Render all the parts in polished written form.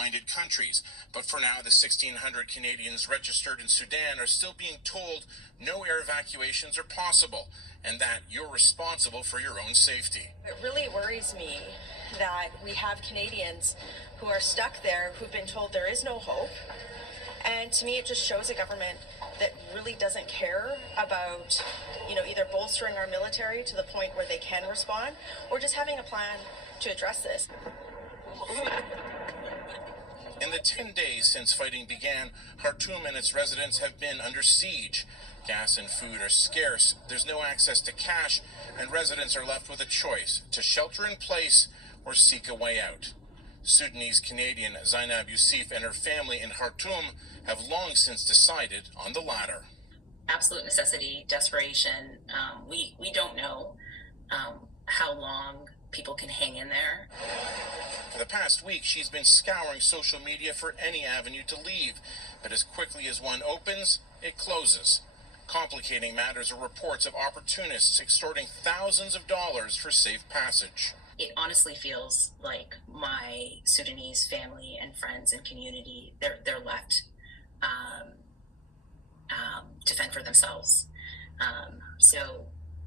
like-minded countries. But for now, the 1,600 Canadians registered in Sudan are still being told no air evacuations are possible and that you're responsible for your own safety. It really worries me that we have Canadians who are stuck there, who've been told there is no hope. And to me, it just shows a government that really doesn't care about, either bolstering our military to the point where they can respond or just having a plan to address this. In the 10 days since fighting began, Khartoum and its residents have been under siege. Gas and food are scarce, there's no access to cash, and residents are left with a choice to shelter in place or seek a way out. Sudanese Canadian Zainab Youssef and her family in Khartoum have long since decided on the latter. Absolute necessity, desperation. We don't know how long people can hang in there. For the past week, she's been scouring social media for any avenue to leave, but as quickly as one opens, it closes. Complicating matters are reports of opportunists extorting thousands of dollars for safe passage. It honestly feels like my Sudanese family and friends and community, they're left to fend for themselves. So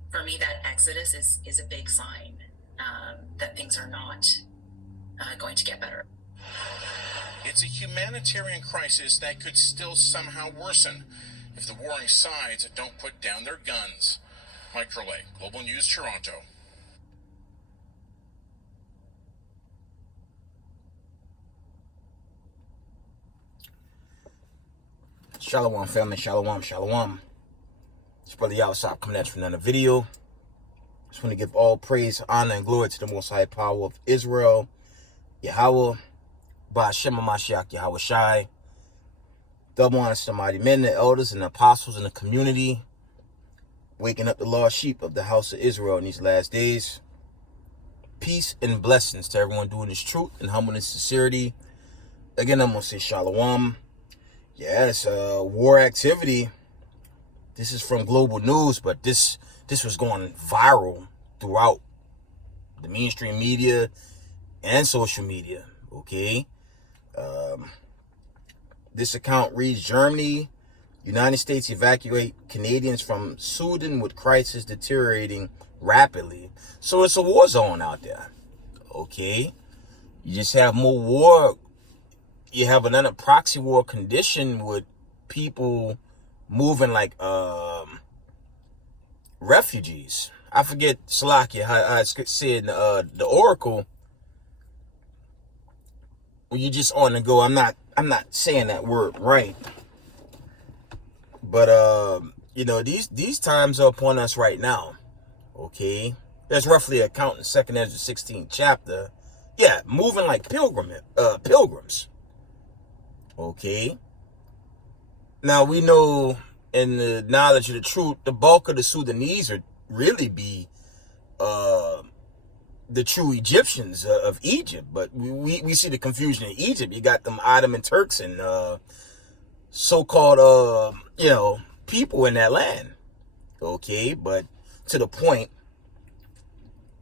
for me, that exodus is a big sign that things are not going to get better. It's a humanitarian crisis that could still somehow worsen if the warring sides don't put down their guns. Mike Trelay, Global News, Toronto. Shalom, family. Shalom, shalom. It's Brother Yawasop coming at you with another video. Just want to give all praise, honor, and glory to the Most High Power of Israel, Yahweh, Ba'ashem HaMashiach, Yahweh Shai. Double honor to the mighty men, the elders, and the apostles in the community, waking up the lost sheep of the house of Israel in these last days. Peace and blessings to everyone doing this truth and humbleness, sincerity. Again, I'm going to say shalom. Yes, war activity. This is from Global News, but this was going viral throughout the mainstream media and social media, okay? This account reads, Germany, United States evacuate Canadians from Sudan with crisis deteriorating rapidly. So it's a war zone out there, okay? You just have more war. You have another proxy war condition with people moving like refugees. I forget, Salakia, how I said the Oracle. When you're just on the go, I'm not saying that word right. But these times are upon us right now. Okay? There's roughly a count in 2nd Ezra 16th chapter. Yeah, moving like pilgrims. Okay. Now we know in the knowledge of the truth, the bulk of the Sudanese would really be the true Egyptians of Egypt. But we see the confusion in Egypt. You got them Ottoman Turks and so-called people in that land. Okay, but to the point,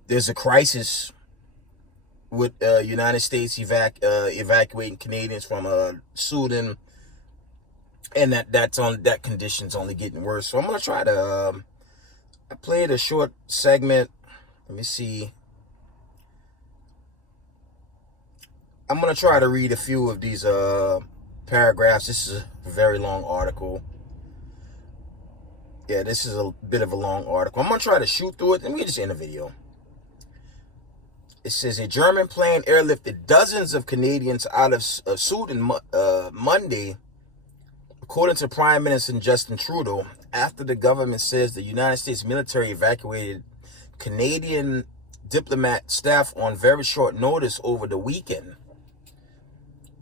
there's a crisis with United States evacuating Canadians from Sudan, and that condition's only getting worse. So I'm gonna try to I played a short segment. Let me see. I'm gonna try to read a few of these paragraphs. This is a very long article. Yeah, this is a bit of a long article. I'm gonna try to shoot through it, and we just end the video. It says a German plane airlifted dozens of Canadians out of Sudan Monday, according to Prime Minister Justin Trudeau, after the government says the United States military evacuated Canadian diplomat staff on very short notice over the weekend.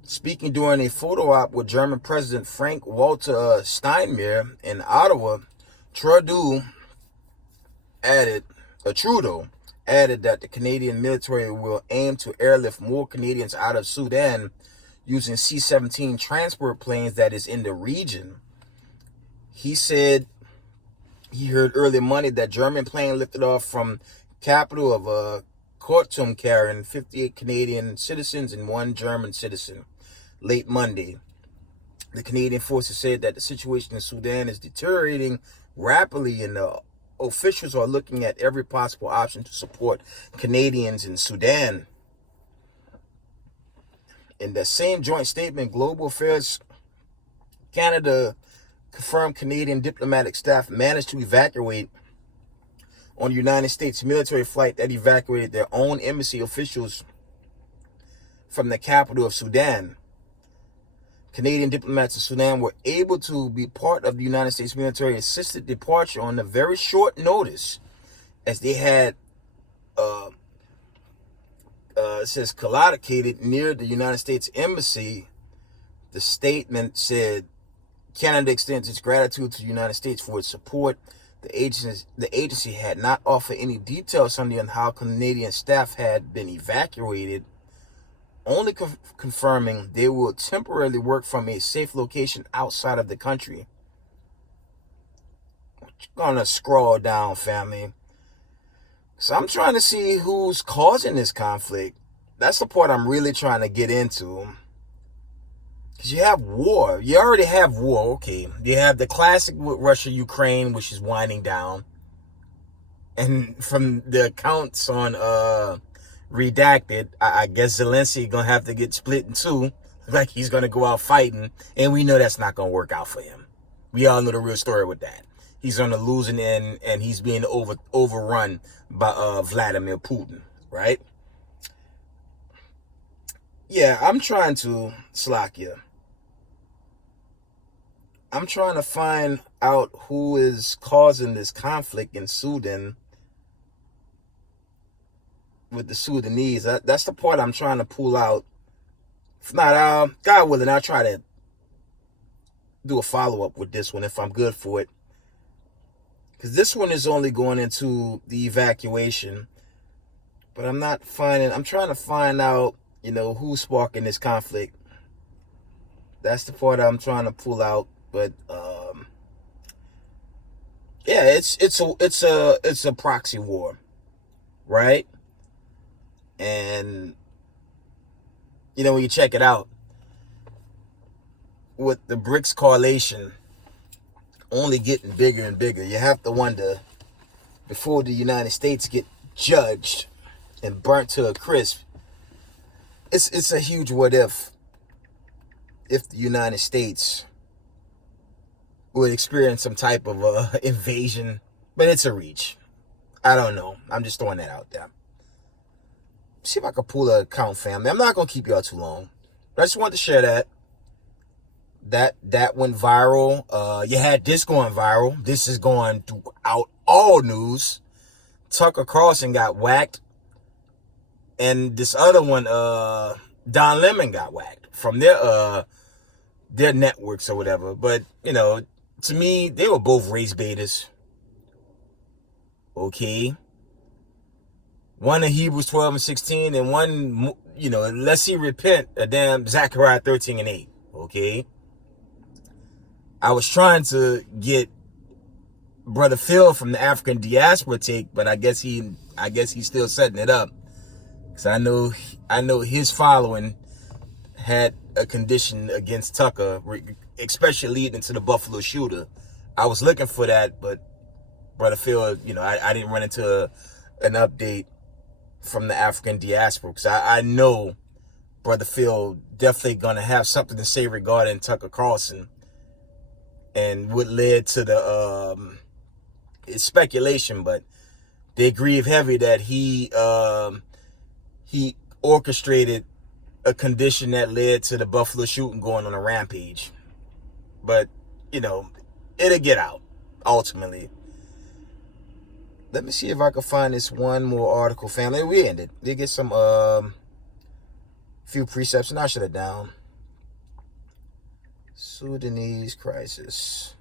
Speaking during a photo op with German President Frank-Walter Steinmeier in Ottawa, Trudeau added that the Canadian military will aim to airlift more Canadians out of Sudan using C-17 transport planes that is in the region. He said he heard early Monday that German plane lifted off from capital of Khartoum carrying 58 Canadian citizens and one German citizen. late Monday. The Canadian forces said that the situation in Sudan is deteriorating rapidly, and the officials are looking at every possible option to support Canadians in Sudan. In the same joint statement, Global Affairs Canada confirmed Canadian diplomatic staff managed to evacuate on United States military flight that evacuated their own embassy officials from the capital of Sudan. Canadian diplomats in Sudan were able to be part of the United States military assisted departure on a very short notice, as they had it says collocated near the United States Embassy. The statement said Canada extends its gratitude to the United States for its support. The agency had not offered any details on how Canadian staff had been evacuated, only confirming they will temporarily work from a safe location outside of the country. I'm gonna scroll down, family. So I'm trying to see who's causing this conflict. That's the part I'm really trying to get into. Because you have war. You already have war, okay. You have the classic with Russia, Ukraine, which is winding down. And from the accounts on Redacted, I guess Zelensky gonna have to get split in two. Like he's gonna go out fighting. And we know that's not gonna work out for him. We all know the real story with that. He's on the losing end, and he's being overrun by Vladimir Putin, right? Yeah, I'm trying to I'm trying to find out who is causing this conflict in Sudan with the Sudanese. That's the part I'm trying to pull out. If not, God willing, I'll try to do a follow-up with this one if I'm good for it. Because this one is only going into the evacuation. But I'm trying to find out, who's sparking this conflict. That's the part I'm trying to pull out. But yeah, it's a proxy war, right? And when you check it out, with the BRICS coalition only getting bigger and bigger, you have to wonder, before the United States get judged and burnt to a crisp, it's a huge what if the United States would experience some type of invasion. But it's a reach. I don't know. I'm just throwing that out there. See if I can pull an account, family. I'm not going to keep y'all too long. But I just wanted to share that. That went viral. You had this going viral. This is going throughout all news. Tucker Carlson got whacked. And this other one, Don Lemon got whacked from their networks or whatever. But, to me, they were both race baiters. Okay. One in Hebrews 12 and 16, and one, unless he repent, a damn Zechariah 13 and 8. Okay. I was trying to get Brother Phil from the African diaspora take, but I guess he's still setting it up. Because I know his following had a condition against Tucker, especially leading to the Buffalo shooter. I was looking for that, but Brother Phil, I didn't run into an update from the African diaspora, because I know Brother Phil definitely gonna have something to say regarding Tucker Carlson and what led to the it's speculation, but they grieve heavy that he orchestrated a condition that led to the Buffalo shooting going on a rampage. But, it'll get out, ultimately. Let me see if I can find this one more article, family. We ended. They get some few precepts, and I shut it down. Sudanese crisis.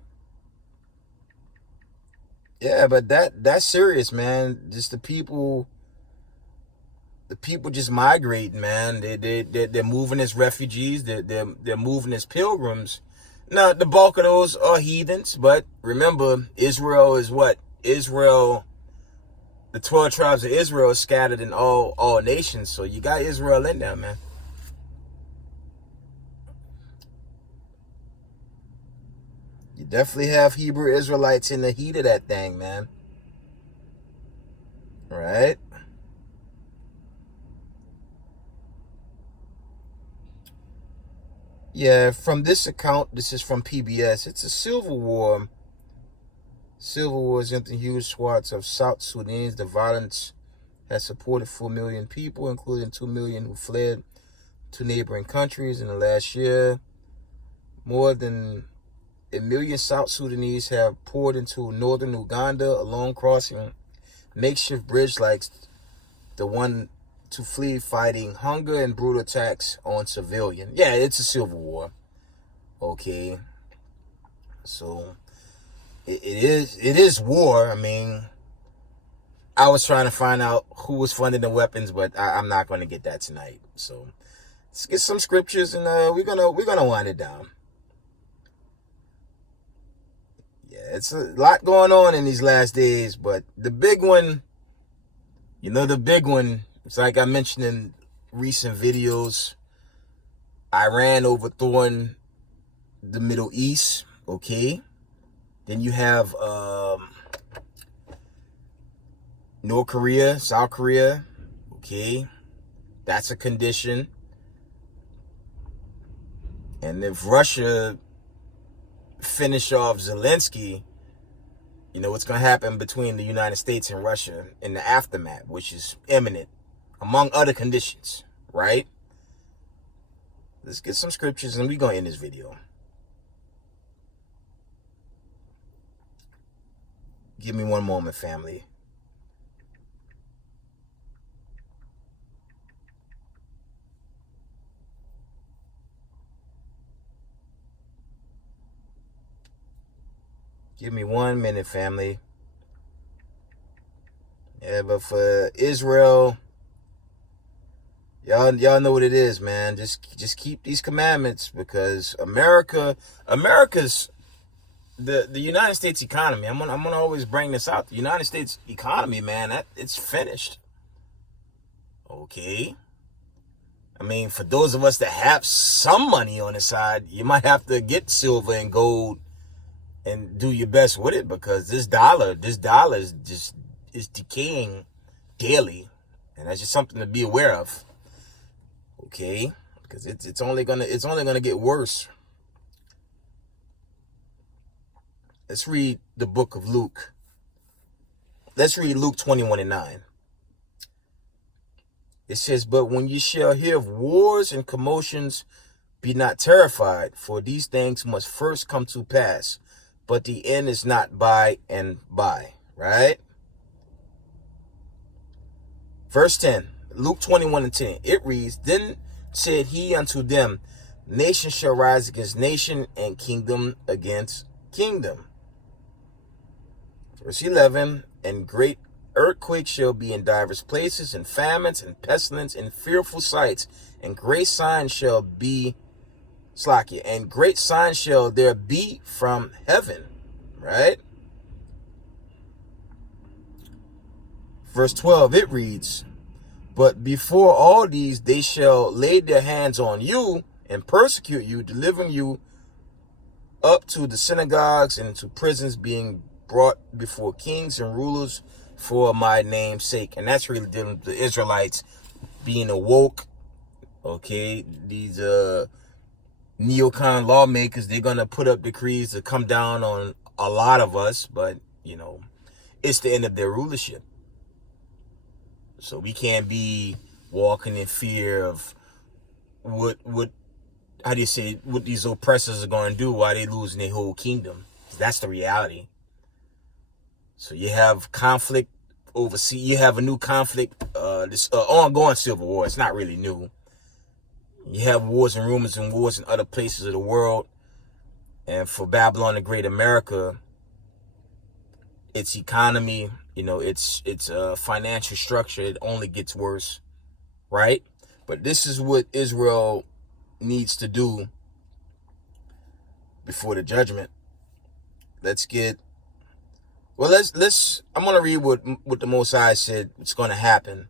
Yeah, but that's serious, man. Just the people just migrating, man. They're moving as refugees. They're moving as pilgrims. Now, the bulk of those are heathens, but remember, Israel is what? Israel, the 12 tribes of Israel are scattered in all nations. So you got Israel in there, man. You definitely have Hebrew Israelites in the heat of that thing, man. Right? Yeah, from this account, this is from PBS. It's a civil war. Civil war is into huge swaths of South Sudan. The violence has supported 4 million people, including 2 million who fled to neighboring countries in the last year. More than 1 million South Sudanese have poured into northern Uganda along crossing makeshift bridge like the one to flee fighting hunger and brutal attacks on civilians. Yeah, it's a civil war. Okay. So it is war. I mean, I was trying to find out who was funding the weapons, but I'm not going to get that tonight. So let's get some scriptures, and we're gonna wind it down. Yeah, it's a lot going on in these last days, but the big one, it's like I mentioned in recent videos, Iran overthrowing the Middle East, okay? Then you have North Korea, South Korea, okay? That's a condition. And if Russia finish off Zelensky, you know what's going to happen between the United States and Russia in the aftermath, which is imminent, among other conditions, right? Let's get some scriptures and we're going to end this video. Give me one moment, family. Give me 1 minute, family. Yeah, but for Israel, y'all know what it is, man. Just keep these commandments, because America's the United States economy. I'm gonna always bring this out. The United States economy, man, it's finished. Okay. I mean, for those of us that have some money on the side, you might have to get silver and gold and do your best with it, because this dollar is decaying daily, and that's just something to be aware of. Okay, because it's only gonna get worse. Let's read the book of Luke. Let's read Luke 21:9. It says, "But when you shall hear of wars and commotions, be not terrified, for these things must first come to pass, but the end is not by and by." Right? Verse 10, Luke 21:10. It reads, "Then said he unto them, Nation shall rise against nation, and kingdom against kingdom." Verse 11, "And great earthquakes shall be in divers places, and famines, and pestilence, and fearful sights, and great signs shall be and great signs shall there be from heaven." Right? Verse 12, it reads, "But before all these they shall lay their hands on you and persecute you, delivering you up to the synagogues and to prisons, being brought before kings and rulers for my name's sake." And that's really dealing with the Israelites being awoke. Okay, these neocon lawmakers, they're gonna put up decrees to come down on a lot of us, but it's the end of their rulership. So we can't be walking in fear of what these oppressors are going to do while they losing their whole kingdom. That's the reality. So you have conflict overseas. You have a new conflict, this ongoing civil war. It's not really new. You have wars and rumors and wars in other places of the world. And for Babylon the Great America, its economy, its financial structure, it only gets worse, right? But this is what Israel needs to do before the judgment. I'm going to read what the Most High said it's going to happen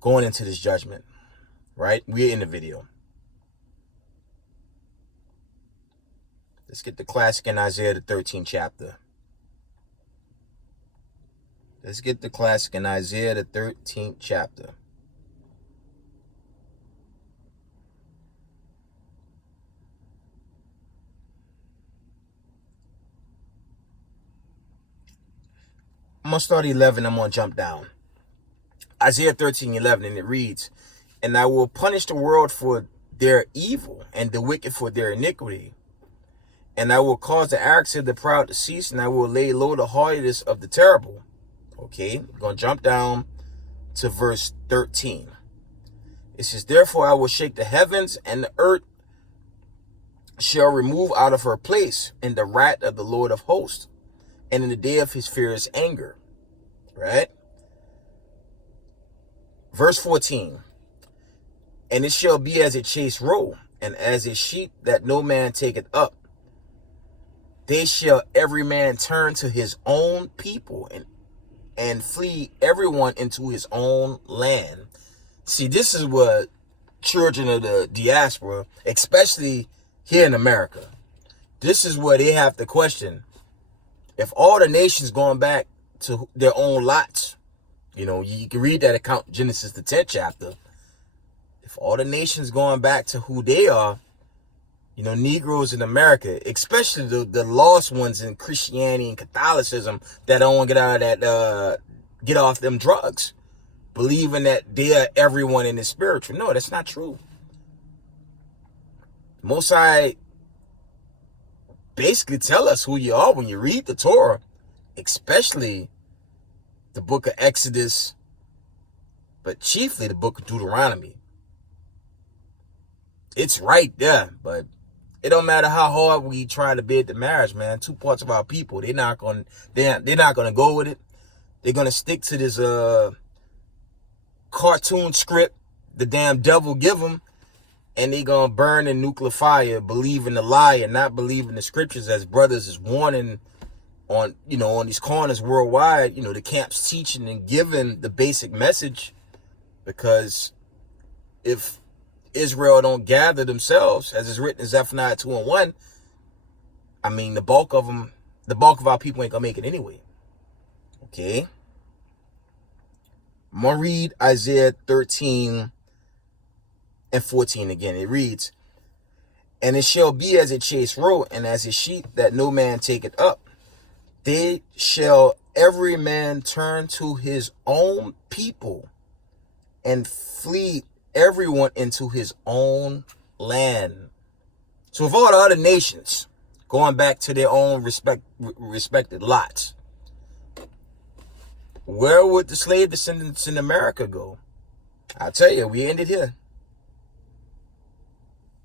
going into this judgment, right? We're in the video. Let's get the classic in Isaiah, the 13th chapter. Let's get the classic in Isaiah, the 13th chapter. I'm going to start at 11. I'm going to jump down. Isaiah 13:11, and it reads, "And I will punish the world for their evil and the wicked for their iniquity. And I will cause the arrogance of the proud to cease, and I will lay low the haughtiness of the terrible." Okay, we're going to jump down to verse 13. It says, "Therefore I will shake the heavens, and the earth shall remove out of her place in the wrath of the Lord of hosts, and in the day of his fierce anger." Right? Verse 14. "And it shall be as a chased roe, and as a sheep that no man taketh up. They shall every man turn to his own people, and flee everyone into his own land." See, this is what children of the diaspora, especially here in America, this is where they have to question. If all the nations going back to their own lots, you can read that account, Genesis, the 10th chapter. If all the nations going back to who they are, Negroes in America, especially the lost ones in Christianity and Catholicism that don't want to get out of that, get off them drugs, believing that they are everyone in the spiritual. No, that's not true. Most High basically tell us who you are when you read the Torah, especially the book of Exodus, but chiefly the book of Deuteronomy. It's right there, but it don't matter how hard we try to bid the marriage, man. Two parts of our people, they're not gonna go with it. They're gonna stick to this cartoon script the damn devil give them, and they gonna burn in nuclear fire, believe in the lie and not believe in the scriptures, as brothers is warning on these corners worldwide. The camps teaching and giving the basic message, because if Israel don't gather themselves, as is written in Zephaniah 2:1, the bulk of our people ain't gonna make it anyway. Okay, I'm gonna read Isaiah 13:14 again. It reads, "And it shall be as a chased roe, and as a sheep that no man taketh up. They shall every man turn to his own people, and flee everyone into his own land." So if all the other nations going back to their own respected lots, where would the slave descendants in America go? I'll tell you, we ended here.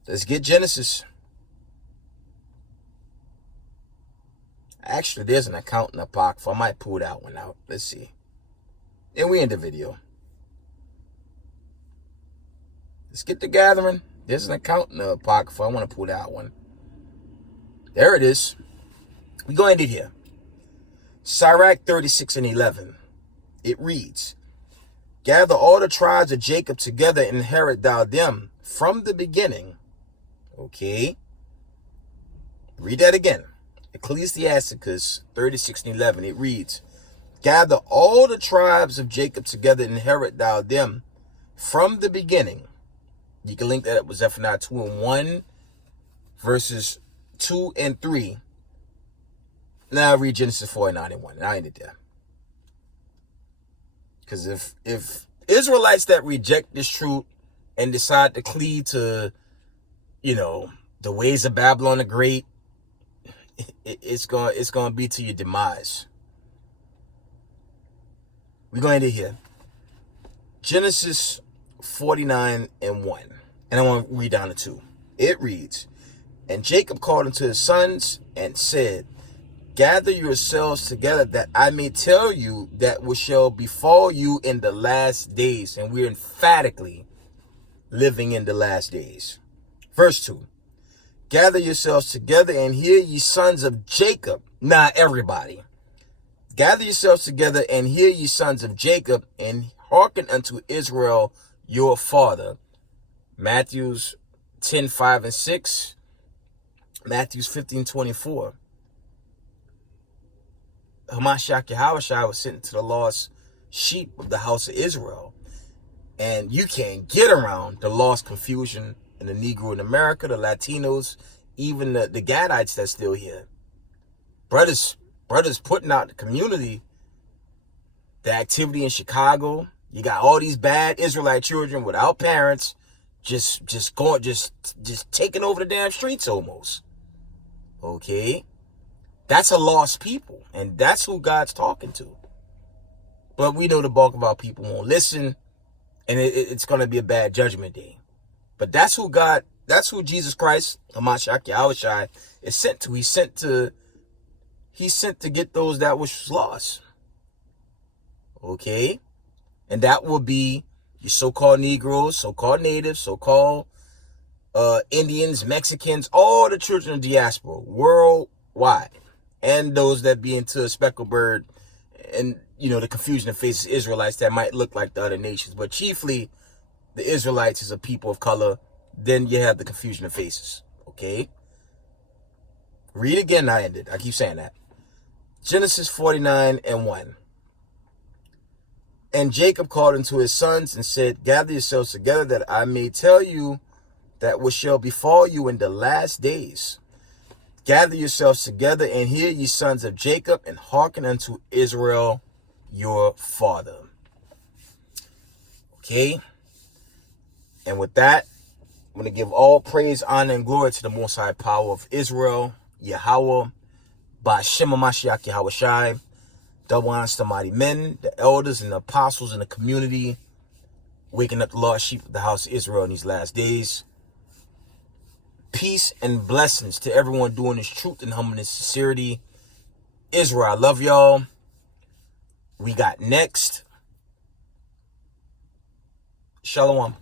Let's get Genesis. Actually, there's an account in the Apocrypha. I might pull that one out. Let's see. And we end the video. Let's get the gathering. There's an account in the Apocrypha. I want to pull that one. There it is. We're going to end it here. Sirach 36:11. It reads, "Gather all the tribes of Jacob together, and inherit thou them from the beginning." Okay. Read that again. Ecclesiasticus 36:11. It reads, "Gather all the tribes of Jacob together, and inherit thou them from the beginning." You can link that up with Zephaniah 2:1, verses 2 and 3. Now read Genesis 4:9-1, and I ended there. Because if Israelites that reject this truth and decide to cleave to, the ways of Babylon the Great, it's gonna be to your demise. We're going to end it here. Genesis 49:1, and I want to read down to 2. It reads, "And Jacob called unto his sons and said, Gather yourselves together, that I may tell you that what shall befall you in the last days." And we're emphatically living in the last days. Verse 2. "Gather yourselves together, and hear ye sons of Jacob." Not everybody. "Gather yourselves together, and hear ye sons of Jacob, and hearken unto Israel your father." Matthews 10:5-6. Matthew 15:24. Hamashiach Yahushua was sent to the lost sheep of the house of Israel. And you can't get around the lost confusion in the Negro in America, the Latinos, even the Gadites that's still here. Brothers putting out the community, the activity in Chicago. You got all these bad Israelite children without parents, just taking over the damn streets almost. Okay? That's a lost people, and that's who God's talking to. But we know the bulk of our people won't listen, and it's going to be a bad judgment day. But that's who Jesus Christ, Hamashiach Yahushua, is sent to. He's sent to get those that was lost. Okay? And that will be your so-called Negroes, so-called natives, so-called Indians, Mexicans, all the children of diaspora worldwide. And those that be into a speckled bird and, the confusion that faces Israelites that might look like the other nations. But chiefly, the Israelites is a people of color. Then you have the confusion of faces. Okay? Read again, I ended. I keep saying that. Genesis 49:1. And Jacob called unto his sons and said, gather yourselves together that I may tell you that what shall befall you in the last days. Gather yourselves together and hear, ye sons of Jacob, and hearken unto Israel your father. Okay? And with that, I'm going to give all praise, honor, and glory to the Most High Power of Israel, Yahweh, Ba'Shem HaMashiach Yahushai, double honors to mighty men, the elders and the apostles in the community, waking up the lost sheep of the house of Israel in these last days. Peace and blessings to everyone doing this truth and humbleness, sincerity. Israel, I love y'all. We got next. Shalom.